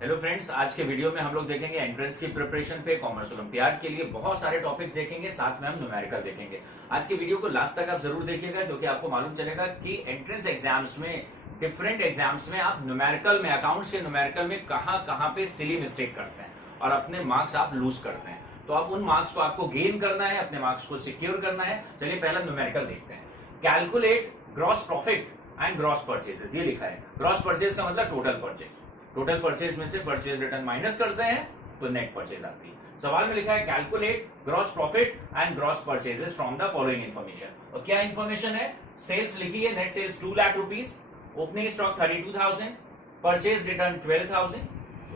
Hello friends, आज के video में हम लोग देखेंगे एंट्रेंस की प्रिपरेशन पे कॉमर्स ओलंपियाड के लिए बहुत सारे टॉपिक्स देखेंगे, साथ में हम न्यूमेरिकल देखेंगे। आज की वीडियो को लास्ट तक आप जरूर देखिएगा क्योंकि आपको मालूम चलेगा कि एंट्रेंस एग्जाम्स में, डिफरेंट एग्जाम्स में आप न्यूमेरिकल में, अकाउंट्स के न्यूमेरिकल में कहां पे सिली मिस्टेक करते हैं और अपने मार्क्स आप लूज करते हैं। तो आप उन मार्क्स को आपको गेन करना है, अपने मार्क्स को सिक्योर करना है। चलिए पहला न्यूमेरिकल देखते हैं। Calculate gross profit and gross purchases, ये लिखा है। ग्रॉस परचेज का मतलब टोटल परचेज। टोटल परचेज में से परचेज रिटर्न माइनस करते हैं तो नेट परचेज आती है। सवाल में लिखा है calculate gross profit and gross purchases from the following information. और क्या इंफॉर्मेशन है? सेल्स लिखी है, net sales 2 lakh rupees, opening stock 32,000, purchase return 12,000,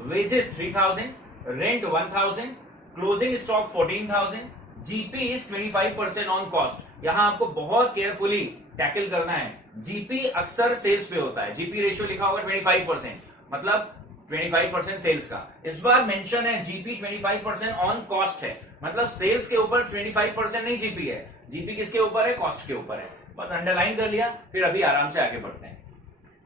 wages 3,000, rent 1,000, closing stock 14,000, GP is 25% on cost. यहां आपको बहुत केयरफुली टैकल करना है। जीपी अक्सर सेल्स पे होता है, जीपी रेशियो लिखा होगा 25%, मतलब 25% सेल्स का। इस बार मेंशन है जीपी 25% ऑन कॉस्ट है, मतलब सेल्स के ऊपर 25% नहीं जीपी है। जीपी किसके ऊपर है? कॉस्ट के ऊपर है। बस अंडरलाइन कर लिया, फिर अभी आराम से आगे बढ़ते हैं।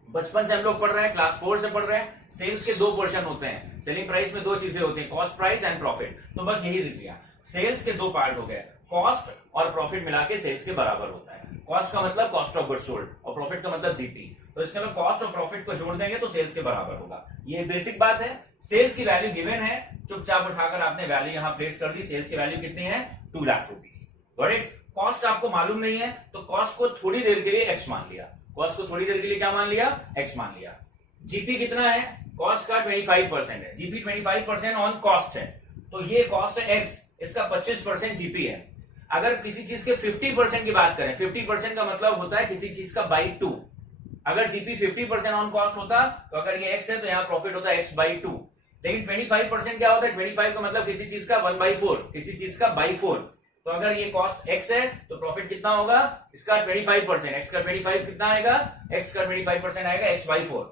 बचपन से हम लोग पढ़ रहे हैं, क्लास 4 से पढ़ रहे हैं। सेल्स के 2 पोर्शन होते हैं। सेलिंग प्राइस में 2 चीजें होती हैं, कॉस्ट प्राइस एंड प्रॉफिट। तो बस यही लिख लिया। सेल्स के 2 पार्ट हो गए, कॉस्ट और प्रॉफिट मिला के सेल्स के बराबर होता है। कॉस्ट का मतलब कॉस्ट ऑफ गुड्स सोल्ड और प्रॉफिट का मतलब जीपी। तो इसके में कॉस्ट और प्रॉफिट को जोड़ देंगे तो सेल्स के बराबर होगा। ये बेसिक बात है। सेल्स की वैल्यू गिवन है, चुपचाप उठाकर आपने वैल्यू यहां प्लेस कर दी। सेल्स की वैल्यू कितनी है? 2 lakh rupees. Got it? Cost आपको मालूम नहीं है तो कॉस्ट को थोड़ी देर के लिए एक्स मान लिया। कॉस्ट को थोड़ी देर के लिए क्या मान लिया? एक्स मान लिया। जीपी कितना है? कॉस्ट का 25% है, जीपी 25% ऑन कॉस्ट है, तो ये कॉस्ट है एक्स, इसका 25% जीपी है। अगर किसी चीज के 50% की बात करें, 50% का मतलब होता है किसी चीज का बाई 2। अगर जीपी 50% ऑन कॉस्ट होता तो अगर ये एक्स है तो यहां प्रॉफिट होता है एक्स बाई 2। लेकिन 25% क्या होता है? 25 का मतलब किसी चीज का 1/4, किसी चीज का बाई 4। तो अगर ये कॉस्ट एक्स है तो प्रॉफिट कितना होगा? इसका 25%, एक्स का 25 कितना आएगा? एक्स का 25% आएगा एक्स बाई 4।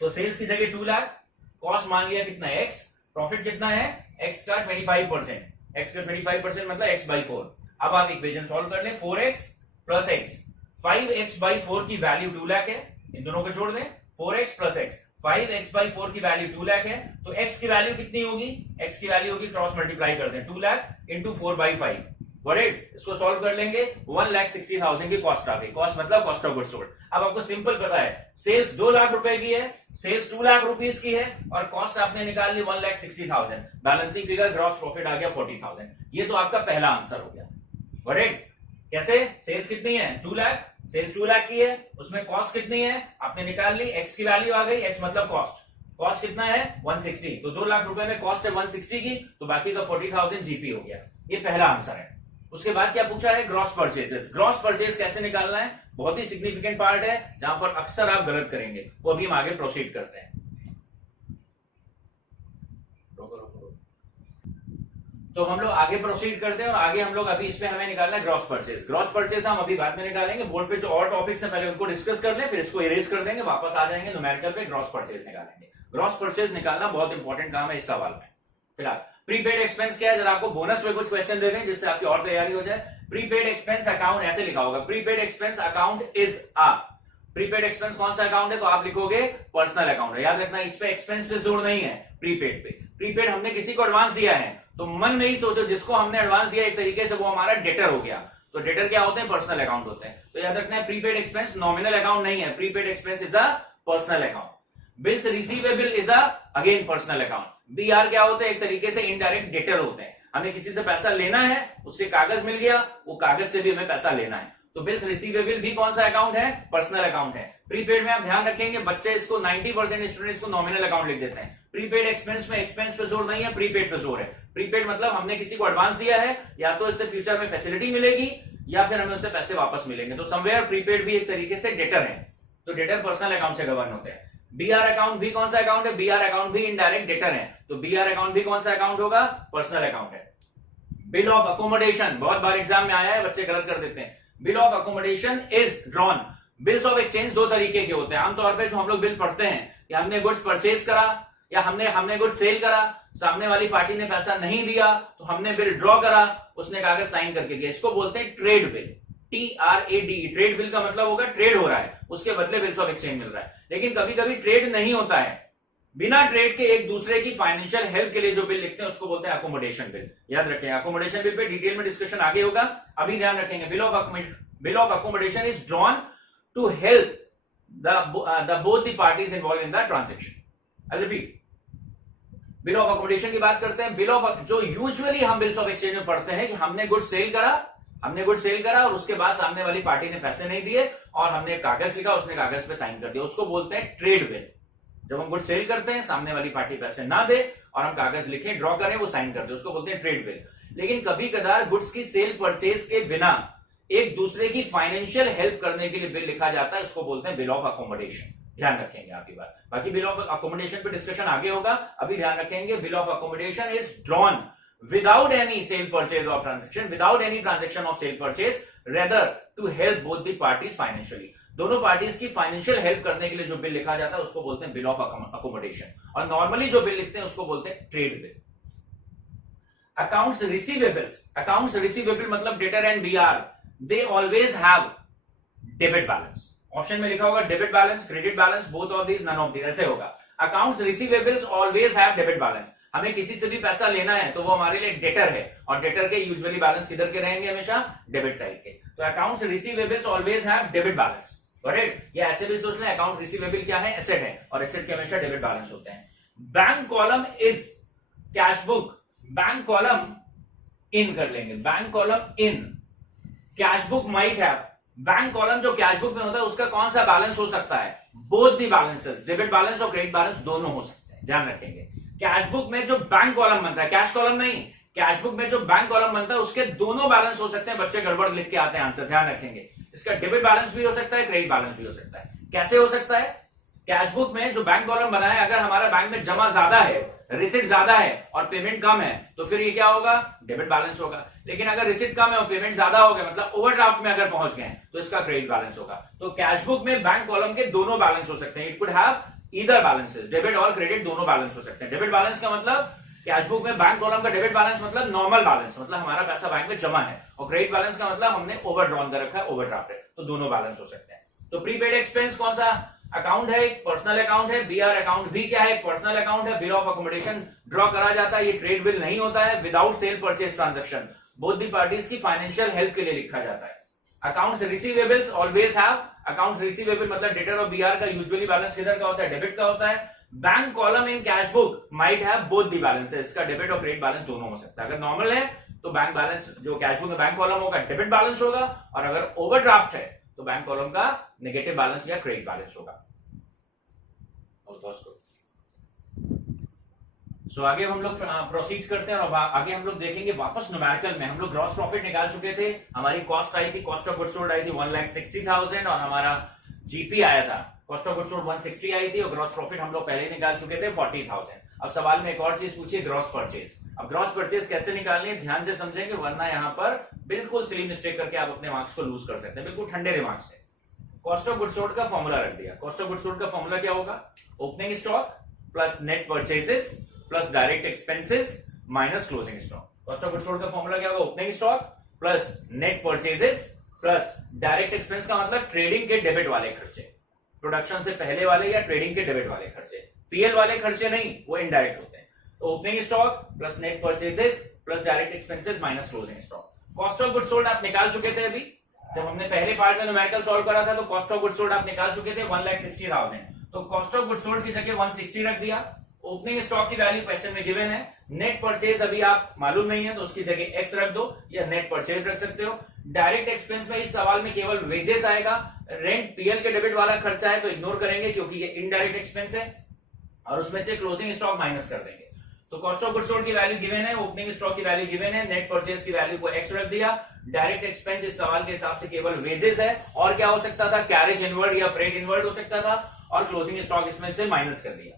तो सेल्स की जगह 2 लाख, कॉस्ट मान लिया कितना है? एक्स, प्रॉफिट कितना है? एक्स का 25%, एक्स का 25% मतलब एक्स बाई 4। अब आप इक्वेशन सॉल्व कर लें, 4x plus x. 5x by 4 की वैल्यू 2 लाख है, इन दोनों को जोड़ दें, 4x plus x. 5x by 4 की वैल्यू 2 लाख है, तो x की वैल्यू कितनी होगी? x की वैल्यू होगी, क्रॉस मल्टीप्लाई कर दें, 2 लाख इंटू 4/5। वॉट? इसको सॉल्व कर लेंगे, 1,60,000 की कॉस्ट आ गई। कॉस्ट मतलब कॉस्ट ऑफ गुड्स सोल्ड। अब आपको सिंपल पता है, सेल्स 2 लाख रुपए की है, सेल्स 2 लाख रुपीस की है और कॉस्ट आपने निकाल ली 1,60,000। बैलेंसिंग फिगर ग्रॉस प्रॉफिट आ गया 40,000। ये तो आपका पहला आंसर हो गया। वॉट? कैसे? सेल्स कितनी है? 2 लाख, सेल्स 2 लाख की है, उसमें कॉस्ट कितनी है आपने निकाल ली, एक्स की वैल्यू आ गई, एक्स मतलब कॉस्ट। कॉस्ट कितना है? 160। तो 2 लाख रुपए में कॉस्ट है 160 की, तो बाकी का 40,000 जीपी हो गया। ये पहला आंसर है। उसके बाद क्या पूछा है? Gross purchases. ग्रॉस परचेज कैसे निकालना है? बहुत ही सिग्निफिकेंट पार्ट है जहां पर अक्सर आप गलत करेंगे, वो अभी हम आगे प्रोसीड करते हैं। तो हम लोग आगे प्रोसीड करते हैं और आगे हम लोग अभी इसमें हमें निकालना है ग्रॉस परचेज। ग्रॉस परचेज हम अभी बाद में निकालेंगे। बोर्ड पे जो और टॉपिक्स है पहले उनको डिस्कस कर लें, फिर इसको इरेज कर देंगे, वापस आ जाएंगे न्यूमेरिकल पे, ग्रॉस परचेज निकालेंगे। ग्रॉस परचेज निकालना बहुत इंपॉर्टेंट काम है इस सवाल में। फिलहाल प्रीपेड एक्सपेंस क्या है, जरा आपको बोनस में कुछ क्वेश्चन दे दें जिससे आपकी और तैयारी हो जाए। प्रीपेड एक्सपेंस अकाउंट ऐसे लिखा होगा, prepaid expense account is a. Prepaid expense कौन सा अकाउंट है? तो आप लिखोगे पर्सनल अकाउंट है। याद रखना, इस पे एक्सपेंस पे जोर नहीं है, प्रीपेड पे। प्रीपेड हमने किसी को एडवांस दिया है तो मन में ही सोचो जिसको हमने एडवांस दिया एक तरीके से वो हमारा डेटर हो गया। तो डेटर क्या होते हैं? पर्सनल अकाउंट होते हैं। तो याद रखना है, प्रीपेड एक्सपेंस नॉमिनल अकाउंट नहीं है, prepaid expense is a personal account. Bills receivable is a again personal account. BR क्या होते हैं? एक तरीके से इनडायरेक्ट डेटर होते हैं। हमें किसी से पैसा लेना है, उससे कागज मिल गया, वो कागज से भी हमें पैसा लेना है। तो बिल्स रिसीवेबल भी कौन सा अकाउंट है? पर्सनल अकाउंट है। प्रीपेड में आप ध्यान रखेंगे, बच्चे इसको 90% स्टूडेंट इसको नॉमिनल अकाउंट लिख देते हैं। प्रीपेड एक्सपेंस में एक्सपेंस पे जोर नहीं है, प्रीपेड पे जोर है। प्रीपेड मतलब हमने किसी को एडवांस दिया है, या तो इससे फ्यूचर में फैसिलिटी मिलेगी या फिर हमें उससे पैसे वापस मिलेंगे। तो समवेयर प्रीपेड भी एक तरीके से डेटर है। तो डेटर पर्सनल अकाउंट से गवर्न होते हैं। बीआर अकाउंट भी कौन सा अकाउंट है? बीआर अकाउंट भी इनडायरेक्ट डेटर है। तो बीआर अकाउंट भी कौन सा अकाउंट होगा? पर्सनल अकाउंट है। बिल ऑफ अकोमोडेशन बहुत बार एग्जाम में आया है, बच्चे गलत कर देते हैं। Bill of accommodation is drawn. Bills of exchange 2 तरीके के होते हैं। आमतौर पे जो हम लोग बिल पढ़ते हैं कि हमने गुड्स परचेज करा या हमने गुड्स सेल करा, सामने वाली पार्टी ने पैसा नहीं दिया तो हमने बिल ड्रॉ करा, उसने कागज साइन करके दिया, इसको बोलते हैं trade bill. TRAD। Trade bill का मतलब होगा ट्रेड हो रहा है, उसके बदले बिल्स ऑफ एक्सचेंज मिल रहा है। लेकिन कभी कभी ट्रेड नहीं होता है, बिना ट्रेड के एक दूसरे की फाइनेंशियल हेल्प के लिए जो बिल लिखते हैं उसको बोलते हैं अकोमोडेशन बिल। याद रखें, अकोमोडेशन बिल पे डिटेल में डिस्कशन आगे होगा, अभी ध्यान रखेंगे। Bill of accommodation is drawn to help the both the parties involved in the transaction. I'll repeat. Bill of accommodation की बात करते हैं। बिल ऑफ जो यूजुअली हम बिल्स ऑफ एक्सचेंज में पढ़ते हैं कि हमने गुड सेल करा और उसके बाद सामने वाली पार्टी ने पैसे नहीं दिए और हमने कागज लिखा, उसने कागज पे साइन कर दिया, उसको बोलते हैं ट्रेड बिल। जब हम गुड सेल करते हैं, सामने वाली पार्टी पैसे ना दे और हम कागज लिखें, ड्रॉ करें, वो साइन कर दे, उसको बोलते हैं ट्रेड बिल। लेकिन कभी कदार गुड्स की सेल परचेज के बिना एक दूसरे की फाइनेंशियल हेल्प करने के लिए बिल लिखा जाता है, उसको बोलते हैं बिल ऑफ अकोमोडेशन। ध्यान रखेंगे आपकी बात। बाकी बिल ऑफ अकोमोडेशन पे डिस्कशन आगे होगा, अभी ध्यान रखेंगे। Bill of accommodation is drawn without any sale purchase or transaction, without any transaction of sale purchase, rather to help both the parties financially. दोनों पार्टीज की फाइनेंशियल हेल्प करने के लिए जो बिल लिखा जाता है उसको बोलते हैं बिल ऑफ अकोमोडेशन, और नॉर्मली जो बिल लिखते हैं उसको बोलते हैं ट्रेड बिल। अकाउंट्स रिसीवेबल मतलब debtor and BR, they always have debit balance. Option में लिखा होगा debit balance, credit balance, both of these, none of these, ऐसे होगा। Accounts receivables always have debit balance. हमें किसी से भी पैसा लेना है तो वो हमारे लिए डेटर है, और डेटर के यूजुअली बैलेंस किधर के रहेंगे? हमेशा डेबिट साइड के। तो accounts receivables always have debit balance, correct? या ऐसे भी सोच लें, अकाउंट रिसीवेबल क्या है? एसेट है, और एसेट के हमेशा डेबिट बैलेंस होते हैं। Bank column is cash book, bank column in कर लेंगे, bank column in, cash book might have. Bank column जो कैश बुक में होता है उसका कौन सा बैलेंस हो सकता है? Both the balances, debit balance और क्रेडिट बैलेंस दोनों हो सकते हैं, ध्यान रखेंगे। कैश बुक में जो बैंक कॉलम बनता है, कैश कॉलम नहीं, कैश बुक में जो बैंक कॉलम बनता है उसके दोनों बैलेंस हो सकते हैं। बच्चे गड़बड़ लिख के आते हैं आंसर, ध्यान रखेंगे। इसका डेबिट बैलेंस भी हो सकता है, क्रेडिट बैलेंस भी हो सकता है। कैसे हो सकता है? कैश बुक में जो बैंक कॉलम बना है, अगर हमारा बैंक में जमा ज्यादा है, रिसिट ज्यादा है और पेमेंट कम है, तो फिर ये क्या होगा? डेबिट बैलेंस होगा। लेकिन अगर रिसिट कम है और पेमेंट ज्यादा हो गया, मतलब ओवरड्राफ्ट में अगर पहुंच गए, तो इसका क्रेडिट बैलेंस होगा। तो कैश बुक में बैंक कॉलम के दोनों बैलेंस हो सकते हैं। It could have either balances, debit और क्रेडिट दोनों बैलेंस हो सकते हैं। डेबिट बैलेंस का मतलब कैश बुक में बैंक कॉलम का डेबिट बैलेंस मतलब नॉर्मल बैलेंस, मतलब हमारा पैसा बैंक में जमा है, और क्रेडिट बैलेंस का मतलब हमने ओवरड्रॉन कर रखा है, ओवरड्राफ्ट है, तो दोनों बैलेंस हो सकते हैं। तो प्रीपेड एक्सपेंस कौन सा अकाउंट है? एक पर्सनल अकाउंट है। बीआर अकाउंट भी क्या है? एक पर्सनल अकाउंट है। बिल ऑफ अकोमोडेशन ड्रॉ करा जाता है, ये ट्रेड बिल नहीं होता है। Without cell purchase transaction, both the parties की फाइनेंशियल हेल्प के लिए लिखा जाता है। Accounts receivables always have, accounts receivable मतलब डेटर और बीआर का यूजुअली बैलेंस किधर का होता है? डेबिट का होता है। Bank column in cash book might have both the balances, इसका डेबिट और क्रेडिट बैलेंस दोनों हो सकता है। अगर नॉर्मल है तो बैंक बैलेंस जो कैश बुक में बैंक कॉलम होगा डेबिट बैलेंस होगा, और अगर ओवरड्राफ्ट है तो बैंक कॉलम का नेगेटिव बैलेंस या क्रेडिट बैलेंस होगा। सो आगे हम लोग प्रोसीड करते हैं, और आगे हम लोग देखेंगे वापस न्यूमेरिकल में। हम लोग ग्रॉस प्रॉफिट निकाल चुके थे, हमारी कॉस्ट आई थी, cost of goods sold I थी 1,60,000, और हमारा जीपी आया था, कॉस्ट ऑफ गुड्स सोल्ड 160 आई थी, और ग्रॉस प्रॉफिट हम लोग पहले ही निकाल चुके थे 40,000। अब सवाल में एक और चीज पूछिए, ग्रॉस परचेज। अब ग्रॉस परचेज कैसे निकालनी है ध्यान से समझेंगे, वरना यहाँ पर बिल्कुल सिली मिस्टेक करके आप अपने मार्क्स को लूज कर सकते हैं, बिल्कुल ठंडे दिमाग से। कॉस्ट ऑफ गुड्स सोल्ड का फॉर्मूला रख दिया। कॉस्ट ऑफ गुड्स सोल्ड का फॉर्मूला क्या होगा? Opening stock plus net purchases plus direct expenses minus closing stock. Cost of goods sold का फॉर्मूला क्या होगा? Opening stock plus net purchases plus direct expense का मतलब ट्रेडिंग के डेबिट वाले खर्चे, प्रोडक्शन से पहले वाले या ट्रेडिंग के डेबिट वाले खर्चे, पीएल वाले खर्चे नहीं, वो इनडायरेक्ट होते हैं। तो opening stock plus net purchases plus direct expenses minus closing stock. Cost of goods sold आप निकाल चुके थे अभी, जब हमने पहले पार्ट में न्यूमेरिकल सॉल्व करा था तो कॉस्ट ऑफ गुड्स सोल्ड आप निकाल चुके थे 1,60,000, तो कॉस्ट ऑफ गुड्स सोल्ड की जगह 160 रख दिया। ओपनिंग स्टॉक की वैल्यू पैसे में गिवन है, नेट परचेज अभी आप मालूम नहीं है तो उसकी जगह एक्स रख दो, या नेट परचेज रख सकते हो। डायरेक्ट एक्सपेंस में इस सवाल में केवल वेजेस आएगा, रेंट पीएल के डेबिट वाला खर्चा है तो इग्नोर करेंगे क्योंकि ये इनडायरेक्ट एक्सपेंस है, और उसमें से क्लोजिंग स्टॉक माइनस कर देंगे। तो कॉस्ट ऑफ गुड्स सोल्ड की वैल्यू गिवन है, ओपनिंग स्टॉक की वैल्यू गिवन है, नेट परचेज की वैल्यू को एक्स रख दिया। डायरेक्ट एक्सपेंस इस सवाल के हिसाब से केवल वेजेस है, और क्या हो सकता था? कैरेज इनवर्ड या फ्रेट इनवर्ड हो सकता था, और क्लोजिंग स्टॉक इसमें से माइनस कर दिया।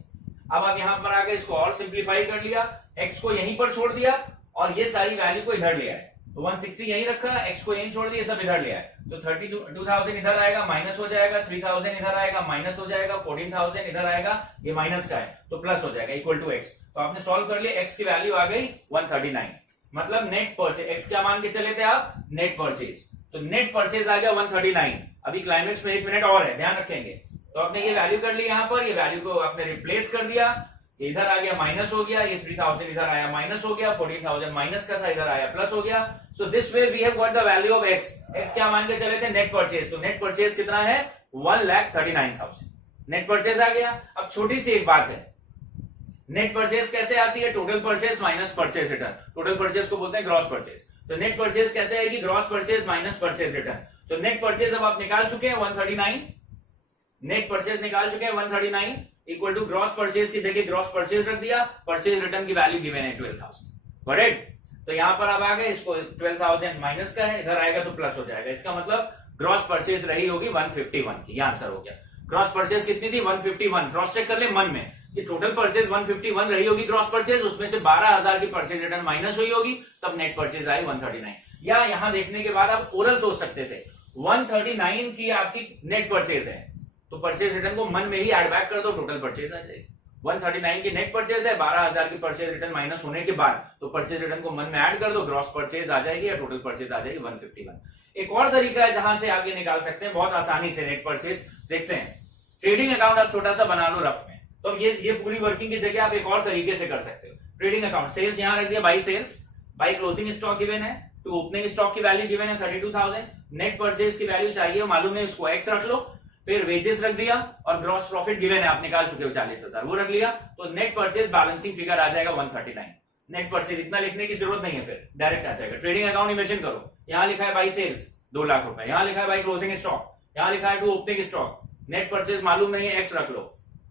अब आप यहां पर आके इसको और सिंप्लीफाई कर लिया, एक्स को यहीं पर छोड़ दिया और ये सारी वैल्यू को इधर लिया है, तो 160 यहीं रखा, एक्स को यहीं छोड़ दिया, सब इधर लिया है, तो 32,000 इधर आएगा, माइनस हो जाएगा, 3,000 इधर आएगा, माइनस हो जाएगा, 14,000 इधर आएगा, ये माइनस का है तो प्लस हो जाएगा, इक्वल टू एक्स। तो आपने सॉल्व कर लिया, एक्स की वैल्यू आ गई 139, मतलब नेट परचेज, एक्स क्या मान के चले थे आप? नेट परचेज, तो नेट परचेज आ गया 139। अभी क्लाइमेक्स में 1 मिनट और है, ध्यान रखेंगे। तो आपने ये वैल्यू कर ली, यहां पर ये वैल्यू को आपने रिप्लेस कर दिया, इधर आ गया माइनस हो गया, ये 3000 इधर आया माइनस हो गया, 14000 माइनस का था इधर आया प्लस हो गया। So this way we have got the value of X. X क्या मान के चले थे, नेट परचेज। तो नेट परचेज कितना है, 1,39,000 नेट परचेज आ गया। अब छोटी सी एक बात है, नेट परचेज कैसे आती है, total purchase minus purchase return. Total purchase को बोलते हैं ग्रॉस परचेज। तो नेट परचेज कैसे आएगी, gross purchase minus purchase return. तो नेट परचेज अब आप निकाल चुके हैं 139, नेट परचेज निकाल चुके हैं 139 इक्वल टू ग्रॉस परचेज की जगह ग्रॉस परचेज रख दिया, परचेज रिटर्न की वैल्यू गिवन है 12,000, करेक्ट। तो यहां पर अब आ गए, इसको 12,000 माइनस का है, इधर आएगा तो प्लस हो जाएगा। इसका मतलब ग्रॉस परचेज रही होगी 151 की, ये आंसर हो गया। ग्रॉस परचेज कितनी थी, 151। क्रॉस चेक कर ले मन में, कि टोटल परचेज 151 रही होगी ग्रॉस परचेज, उसमें से 12,000 की परचेज रिटर्न माइनस हुई होगी, तब नेट परचेज आई 139। या यहां देखने के बाद आप ओरल सोच सकते थे, 139 की आपकी नेट परचेज है, तो परचेज रिटर्न को मन में ही एड बैक कर दो, टोटल परचेज आ जाएगी। 139 की नेट परचेज है, 12,000 की परचेज रिटर्न माइनस होने के बाद, तो परचेज रिटर्न को मन में ऐड कर दो, ग्रॉस परचेज आ जाएगी या टोटल परचेज आ जाएगी 151। एक और तरीका है जहां से आप ये निकाल सकते हैं बहुत आसानी से नेट परचेज, देखते हैं। ट्रेडिंग अकाउंट आप छोटा सा बना लो रफ में, तो ये पूरी वर्किंग की जगह आप एक और तरीके से कर सकते हो। ट्रेडिंग अकाउंट, सेल्स यहां रख दिया, by sales, by closing stock given है, तो ओपनिंग स्टॉक की वैल्यू गिवन है 32,000, नेट परचेज की वैल्यू चाहिए मालूम है, उसको एक्स रख लो, फिर वेजेस रख दिया, और ग्रॉस प्रॉफिट गिवन है आप निकाल चुके हो 40,000, वो रख लिया, तो नेट परचेज बैलेंसिंग फिगर आ जाएगा 139। नेट परचेज इतना लिखने की जरूरत नहीं है, फिर डायरेक्ट आ जाएगा। ट्रेडिंग अकाउंट इमेजिन करो, यहां लिखा है बाई सेल्स 2 लाख रुपए, यहां लिखा है बाई क्लोजिंग स्टॉक, यहां लिखा है to opening stock, net purchase मालूम नहीं है, एक्स रख लो,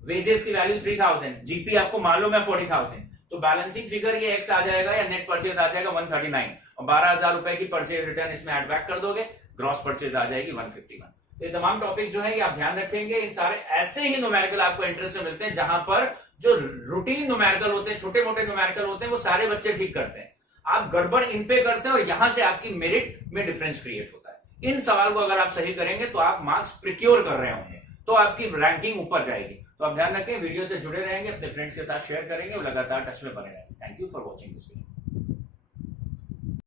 वेजेस की वैल्यू 3,000, जीपी आपको मालूम है 40,000, तो बैलेंसिंग फिगर ये एक्स आ जाएगा या नेट परचेज आ जाएगा 139, और 12,000 रुपए की परचेज रिटर्न इसमें एड बैक कर दोगे, ग्रॉस परचेज आ जाएगी 151। तो ये तमाम टॉपिक जो है ये आप ध्यान रखेंगे, इन सारे ऐसे ही न्यूमेरिकल आपको इंटरेस्ट से मिलते हैं, जहां पर जो रूटीन न्यूमेरिकल होते हैं, छोटे मोटे न्यूमेरिकल होते हैं, वो सारे बच्चे ठीक करते हैं, आप गड़बड़ इन पे करते हैं, और यहां से आपकी मेरिट में डिफरेंस क्रिएट होता है। इन सवाल को अगर आप सही करेंगे तो आप मार्क्स प्रिक्योर कर रहे होंगे, तो आपकी रैंकिंग ऊपर जाएगी। तो आप ध्यान रखें, वीडियो से जुड़े रहेंगे, अपने फ्रेंड्स के साथ शेयर करेंगे और लगातार टच में बने रहेंगे। Thank you for watching this video.